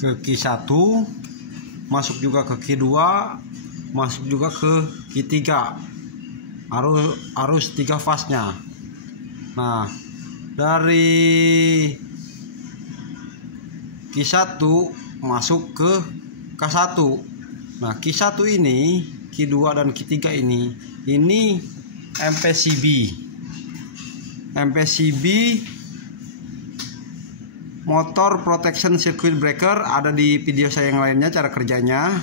ke Q1, masuk juga ke Q2, masuk juga ke Q3. Arus 3 fasnya. Nah, dari Q1 masuk ke K1. Nah, Q1 ini, Q2 dan Q3 ini MPCB. MPCB motor protection circuit breaker, ada di video saya yang lainnya cara kerjanya.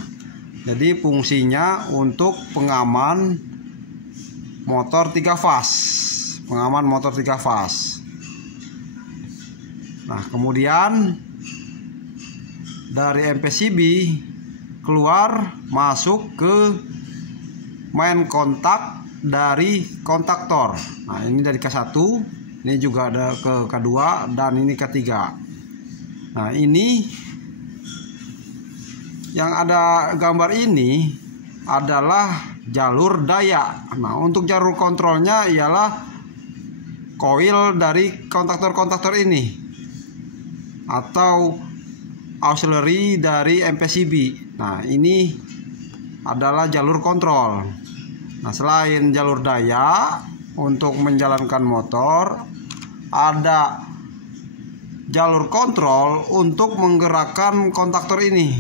Jadi fungsinya untuk pengaman motor 3 fas. Pengaman motor 3 fas. Nah, kemudian dari MPCB keluar masuk ke main kontak dari kontaktor. Nah, ini dari K1, ini juga ada ke K2 dan ini K3. Nah, ini yang ada gambar ini adalah jalur daya. Nah, untuk jalur kontrolnya ialah koil dari kontaktor-kontaktor ini atau auxiliary dari MPCB. Nah, ini adalah jalur kontrol. Nah, selain jalur daya untuk menjalankan motor, ada jalur kontrol untuk menggerakkan kontaktor ini,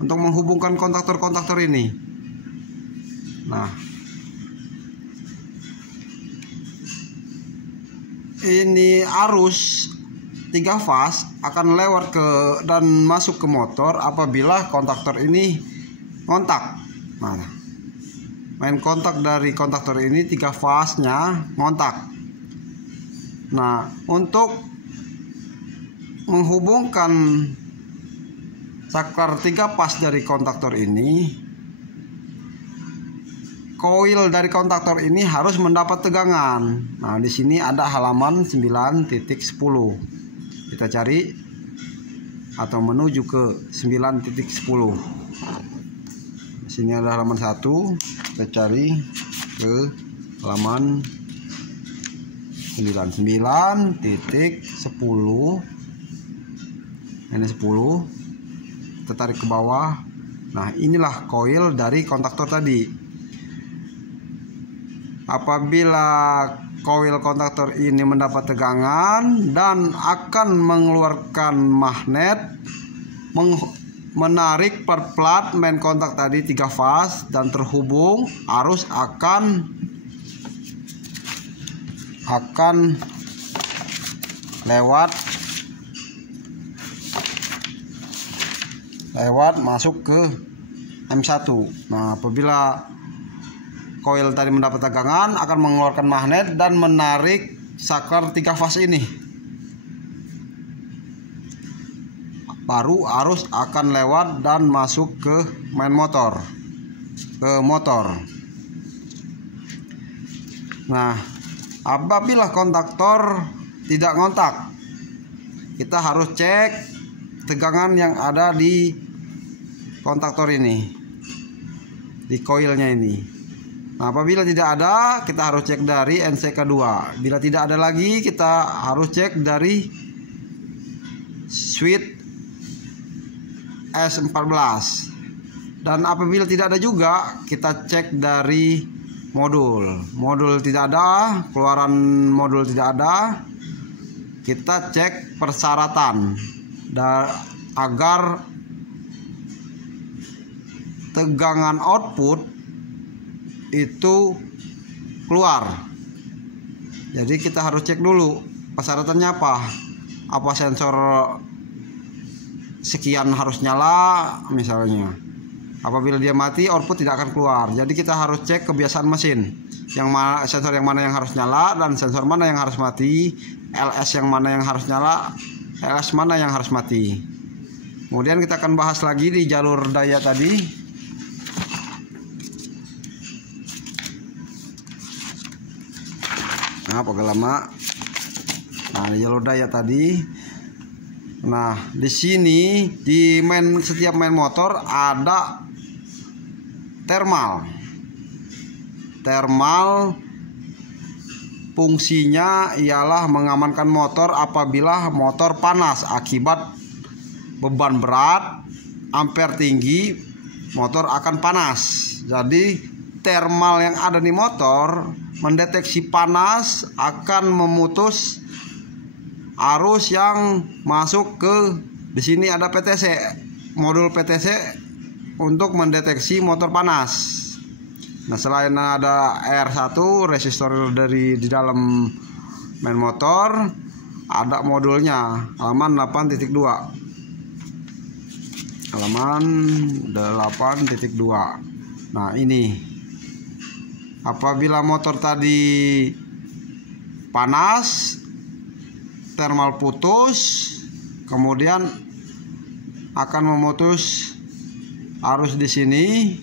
untuk menghubungkan kontaktor-kontaktor ini. Nah, ini arus 3 fas akan lewat ke dan masuk ke motor apabila kontaktor ini ngontak. Nah, main kontak dari kontaktor ini 3 fasnya ngontak. Nah, untuk menghubungkan saklar 3 fas dari kontaktor ini, koil dari kontaktor ini harus mendapat tegangan. Nah, di sini ada halaman 9.10. Kita cari atau menuju ke 9.10. Di sini ada halaman 1. Kita cari ke halaman 9.10. Ini 10. Kita tarik ke bawah. Nah, inilah koil dari kontaktor tadi. Apabila koil kontaktor ini mendapat tegangan dan akan mengeluarkan magnet, menarik plat main kontak tadi 3 fas dan terhubung, arus akan lewat masuk ke M1. Nah, apabila koil tadi mendapat tegangan, akan mengeluarkan magnet dan menarik saklar 3 fas ini. Baru arus akan lewat dan masuk ke main motor, ke motor. Nah, apabila kontaktor tidak ngontak, kita harus cek tegangan yang ada di kontaktor ini, di koilnya ini. Nah, apabila tidak ada, kita harus cek dari NCK2. Bila tidak ada lagi, kita harus cek dari switch S14. Dan apabila tidak ada juga, kita cek dari modul. Modul tidak ada, keluaran modul tidak ada. Kita cek persyaratan agar tegangan output itu keluar. Jadi kita harus cek dulu persyaratannya apa sensor sekian harus nyala misalnya. Apabila dia mati, output tidak akan keluar. Jadi kita harus cek kebiasaan mesin, sensor yang mana yang harus nyala dan sensor mana yang harus mati, LS yang mana yang harus nyala, LS mana yang harus mati. Kemudian kita akan bahas lagi di jalur daya tadi. Nah, agak lama. Nah, di jalur daya tadi. Nah, di sini di setiap main motor ada thermal. Thermal fungsinya ialah mengamankan motor apabila motor panas akibat beban berat, ampere tinggi, motor akan panas. Jadi thermal yang ada di motor mendeteksi panas akan memutus arus yang masuk ke, di sini ada PTC, modul PTC untuk mendeteksi motor panas. Nah, selain ada R1 resistor dari di dalam main motor, ada modulnya halaman 8.2. Halaman 8.2. Nah, ini apabila motor tadi panas, thermal putus, kemudian akan memutus arus di sini,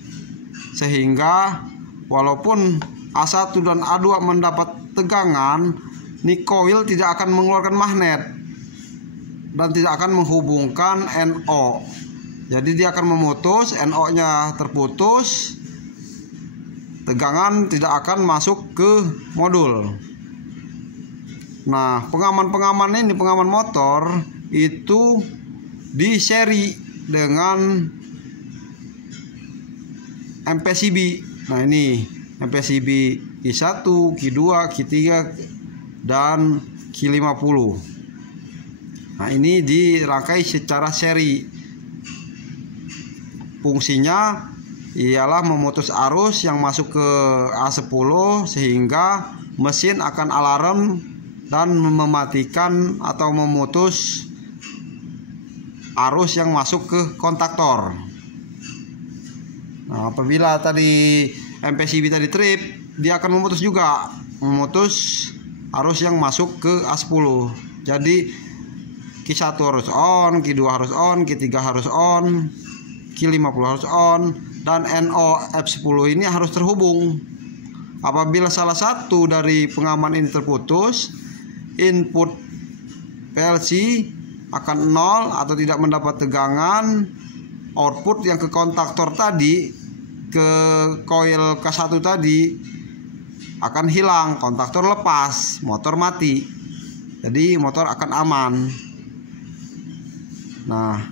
sehingga walaupun A1 dan A2 mendapat tegangan, ini koil tidak akan mengeluarkan magnet dan tidak akan menghubungkan NO. Jadi dia akan memutus, NO-nya terputus, tegangan tidak akan masuk ke modul. Nah, pengaman ini, pengaman motor itu di seri dengan MPCB. Nah, ini MPCB Q1, Q2, Q3 dan Q50. Nah, ini dirangkai secara seri. Fungsinya ialah memutus arus yang masuk ke A10 sehingga mesin akan alarm dan mematikan atau memutus arus yang masuk ke kontaktor. Nah, apabila tadi MPCB tadi trip, dia akan memutus juga, memutus arus yang masuk ke A10. Jadi Q1 harus on, Q2 harus on, Q3 harus on, Q50 harus on, dan NO F10 ini harus terhubung. Apabila salah satu dari pengaman ini terputus, input PLC akan nol atau tidak mendapat tegangan. Output yang ke kontaktor tadi, ke koil K1 tadi akan hilang, kontaktor lepas, motor mati. Jadi motor akan aman. Nah,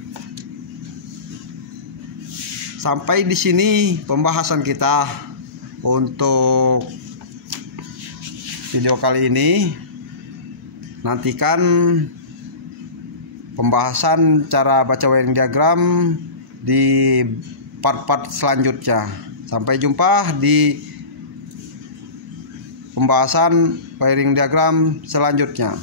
sampai di sini pembahasan kita untuk video kali ini. Nantikan pembahasan cara baca wiring diagram di part-part selanjutnya. Sampai jumpa di pembahasan wiring diagram selanjutnya.